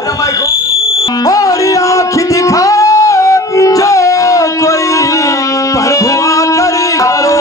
और आँख दिखा जो कोई प्रभु आकर करो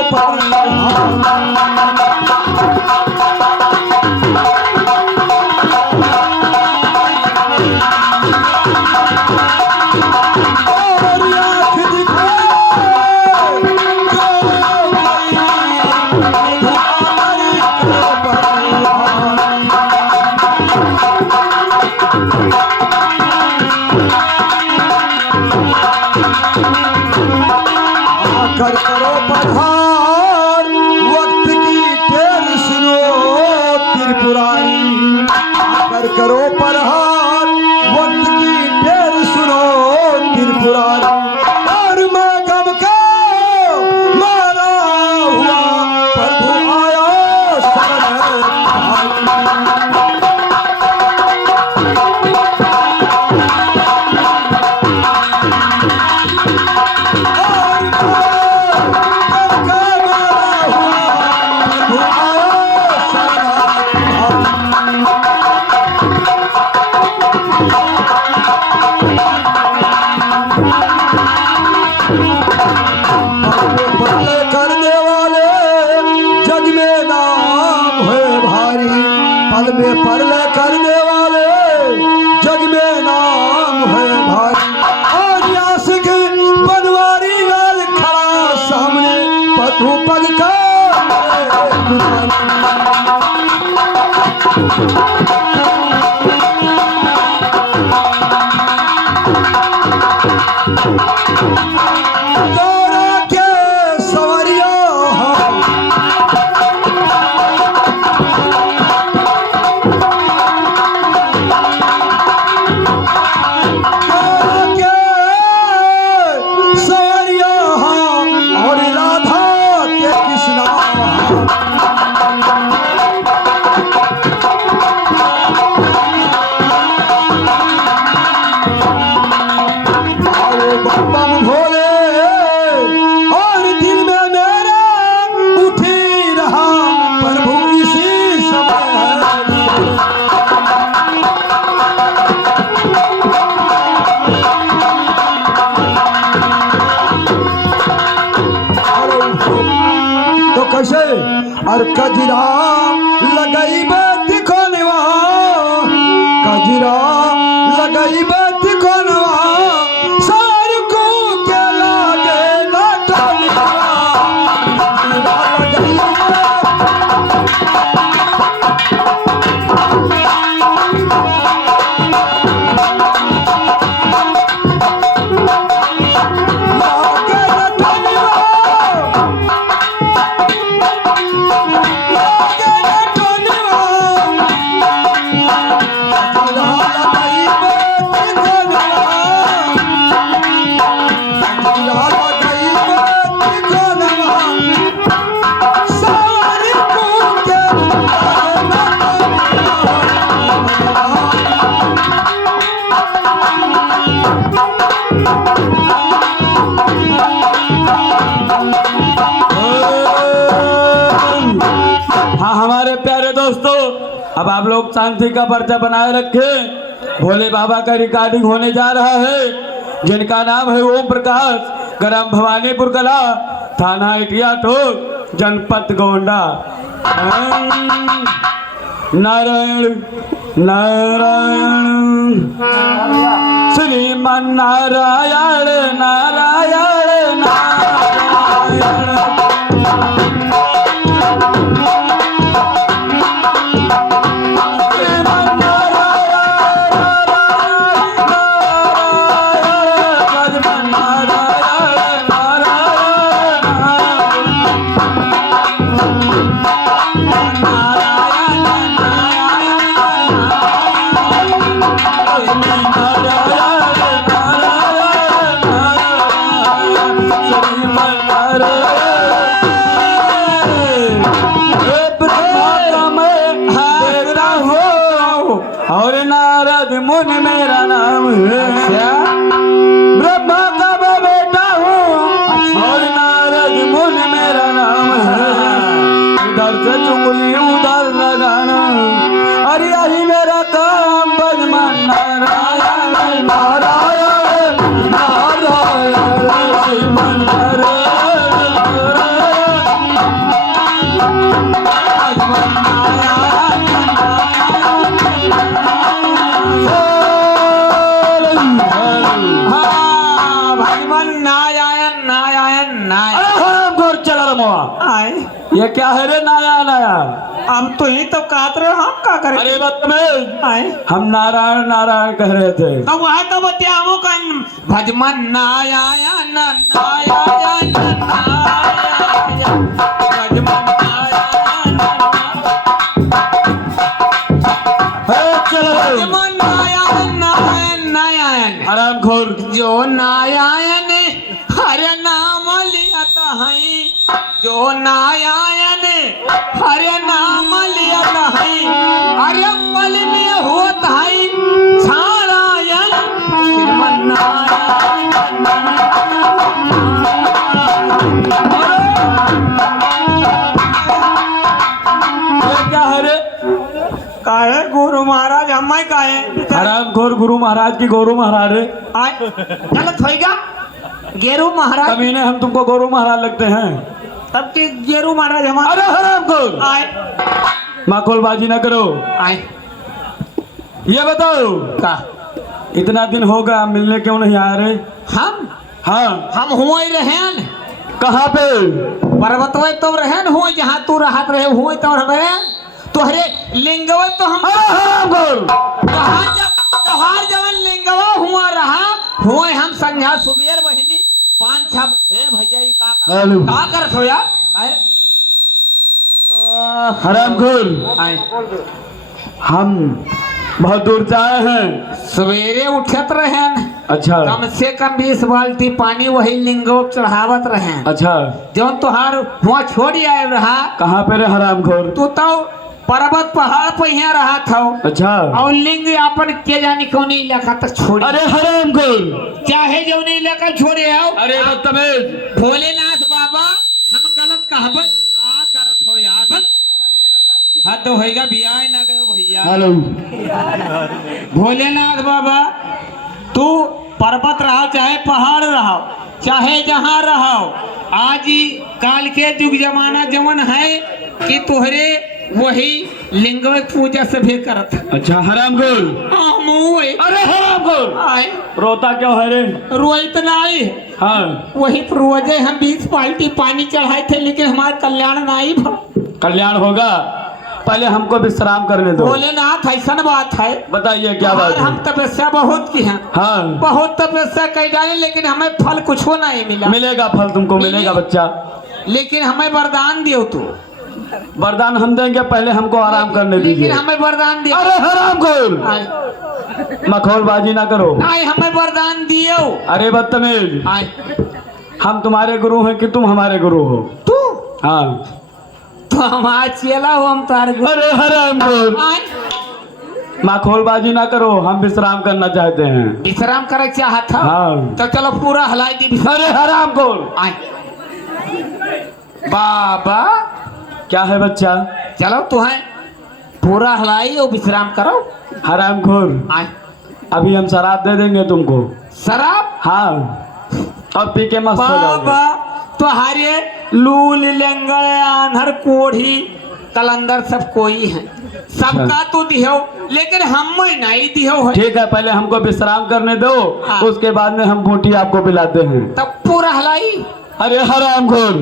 कर करो पधार वक्त की टेर सुनो त्रिपुरारी कर करो पधार वक्त की टेर सुनो त्रिपुरारी और मैं गम का मारा हुआ प्रभु आया करने वाले जग में नाम है भारी पल में परले करने वाले जग में नाम है भारी और यासिक बनवारी लाल खड़ा सामने पथु पग का और कजरा लगाई बात खोनवा कजरा लगाई बात खोनवा सार को के लागे लाटनवा अब आप लोग शांति का पर्चा बनाए रखें। भोले बाबा का रिकॉर्डिंग होने जा रहा है जिनका नाम है ओम प्रकाश, ग्राम भवानीपुर कला, थाना इटिया ठोक, जनपद गोंडा। नारायण नारायण श्रीमन नारायण नारायण नारायण। और नारद मुनि मेरा नाम है, ब्रह्मा का मैं बेटा हूँ और नारद मुनि मेरा नाम है। इधर से चुंगली उधर लगाना, अरे यही मेरा काम बजमान नारायण। क्या है रे नया नया? हम तो ही तो कहत रहे हम का करे अरे बदतमीज, आए हम नारायण नारायण कह रहे थे। तो वह तो बतिया हमो कन भजमन नारायण नारायण नारायण भजमन नारायण चलो भजमन नारायण नारायण नारायण आराम खोर। जो नारायण हरे नाम लियत है, जो नारायण हरे नाम लियत है, अरे पल में होत है छाड़ायन श्रीमन नारायण। ये क्या है रे? काहे गुरु महाराज हमें काहे आराम खोर गुरु महाराज की गोरू महाराज रे। आए गलत होएगा गेरू महाराज कमीने हम तुमको गोरू महाराज लगते हैं। तब के गेरू महाराज हमारे अरे हराम खोर, आए माखोलबाजी ना करो। आए ये बताओ का इतना दिन हो गया मिलने क्यों नहीं आ रहे? हम हुए रहेन कहाँ पे? पर्वतवे तो रहन हुए जहाँ तू रहत रहे हुए तो रहे तोहरे लिंगवे तो हम हराम खोर, तोहार जवन लिंगवा हुआ रहा हुए हम संध्या सुबेर बहिनी 5-6 हे भैया ई हेलो। का करत हो यार काहे हराम खोर, आए हम बहुत दूर से आए हैं। सवेरे उठत रहेन अच्छा कम से कम 20 बाल्टी पानी वही लिंगो चढ़ावत रहेन अच्छा, जौन तोहार हुआ छोड़ी आए रहा कहाँ पे रे हराम खोर? तू तो पर्वत पहाड़ पे यहाँ रहा था अच्छा, और लिंग अपन के जानी कौन इलाका तक छोड़ी अरे हराम खोर, चाहे जो नहीं इलाका छोड़े आओ अरे बदतमीज, भोलेनाथ बाबा हम गलत कहबत का करत हो यार हद होएगा बियाह ना गयो भैया। हेलो। भोलेनाथ बाबा तू पर्वत रहो चाहे पहाड़ रहो चाहे जहाँ रहो आज ही काल के युग जमाना जमन है कि तोहरे वही लिंगवे पूजा से भी करत है। अच्छा हराम खोर, अरे हराम खोर, आए रोता क्यों है रे? रोहित नहीं है हाँ वही रोजे हम 20 बाल्टी पानी चढ़ाए थे लेकिन हमारा कल्याण नहीं भा। कल्याण होगा, पहले हमको विश्राम करने दो। भोलेनाथ ऐसा बात है बताइए क्या बात और है? हम तपस्या बहुत की हैं हाँ बहुत तपस्या कई जाने लेकिन हमें फल कुछ नहीं मिला मिलेगा फल, तुमको मिलेगा बच्चा। लेकिन हमें वरदान दियो तू वरदान हम देंगे, पहले हमको आराम करने लेकिन दीजिए। हमें वरदान दियो अरे हराम खोर, आए। मखौलबाजी ना करो। नहीं हमें वरदान दियो अरे बदतमीज, आए। हम तुम्हारे गुरु हैं कि तुम हमारे गुरु हो? तू हाँ। तो हमारा चेला हो हम तार अरे हराम खोर, माखौलबाजी ना करो, हम विश्राम करना चाहते हैं। विश्राम करे चाहत था हाँ। तो चलो पूरा हलाई दी अरे हराम खोर, आए। बाबा क्या है बच्चा? चलो तू है पूरा हलाई और विश्राम करो। हराम खोर, आए। अभी हम शराब दे देंगे तुमको। शराब हाँ, और पी के मस्त हो जाओगे। बाबा तुम्हारे लूल लेंगड़ आंधर कोढ़ी कलंदर सब कोई है सबका तो दिहो लेकिन हम नहीं दिहो है। ठीक है, पहले हमको विश्राम करने दो, हाँ। उसके बाद में हम बूटी आपको पिलाते हैं। तब पूरा हलाई अरे हराम खोर,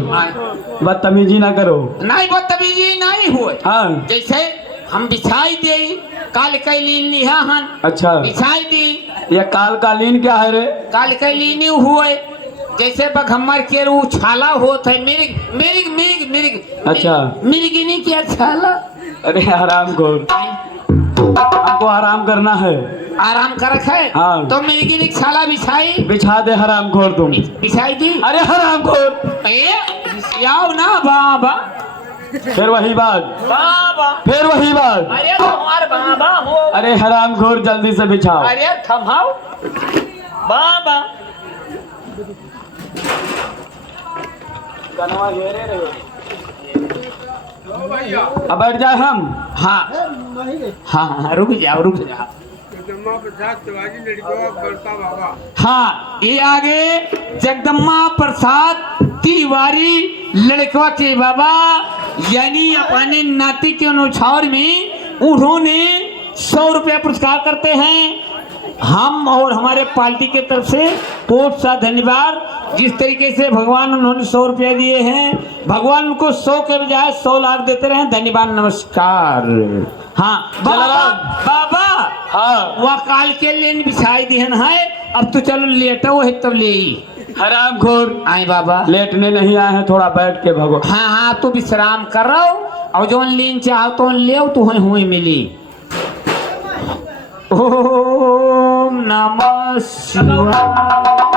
बदतमीजी ना करो। नहीं बदतमीजी नहीं हुए हाँ जैसे हम बिछाई दे काल कैलीन लिहा हन अच्छा, बिछाई दी ये कालकालीन क्या है रे? काल कैलीनी हुए जैसे बघम्मर के रू छाला होत है मिर्ग मिर्ग मिर्ग मिर्ग अच्छा। मिर्गिनी क्या छाला। अरे हराम खोर, हमको आराम करना है। आराम कर है हाँ। तो मिर्गिनी छाला बिछाई बिछा दे हराम खोर तुम। बिछाई दी अरे हराम खोर, आओ ना बाबा फिर वही बात, बाबा फिर वही बात। अरे तुम्हार बाबा हो अरे हराम खोर, जल्दी से बिछाओ। अरे थमाओ बाबा अब बैठ जाए हम। हाँ हाँ रुक जाओ रुक जाओ। हाँ ये आगे जगदम्मा प्रसाद तिवारी लड़कवा के बाबा यानी अपने नाती के अनुसार में उन्होंने 100 रुपया पुरस्कार करते हैं। हम और हमारे पार्टी के तरफ से बहुत सा धन्यवाद। जिस तरीके से भगवान उन्होंने 100 रुपया दिए हैं, भगवान उनको 100 के बजाय 100 लाख देते रहे। धन्यवाद, नमस्कार। हाँ बाबा, बाबा हाँ वह काल के लेन बिछाई दिहन है, अब तो चलो लेटो है तब ले हराम खोर, आए बाबा। लेटने नहीं आए हैं, थोड़ा बैठ के भगो। हाँ हाँ तू विश्राम कर रहा और जो लेन चाहो तो ले तो हुई मिली। ओम नमः शिवाय।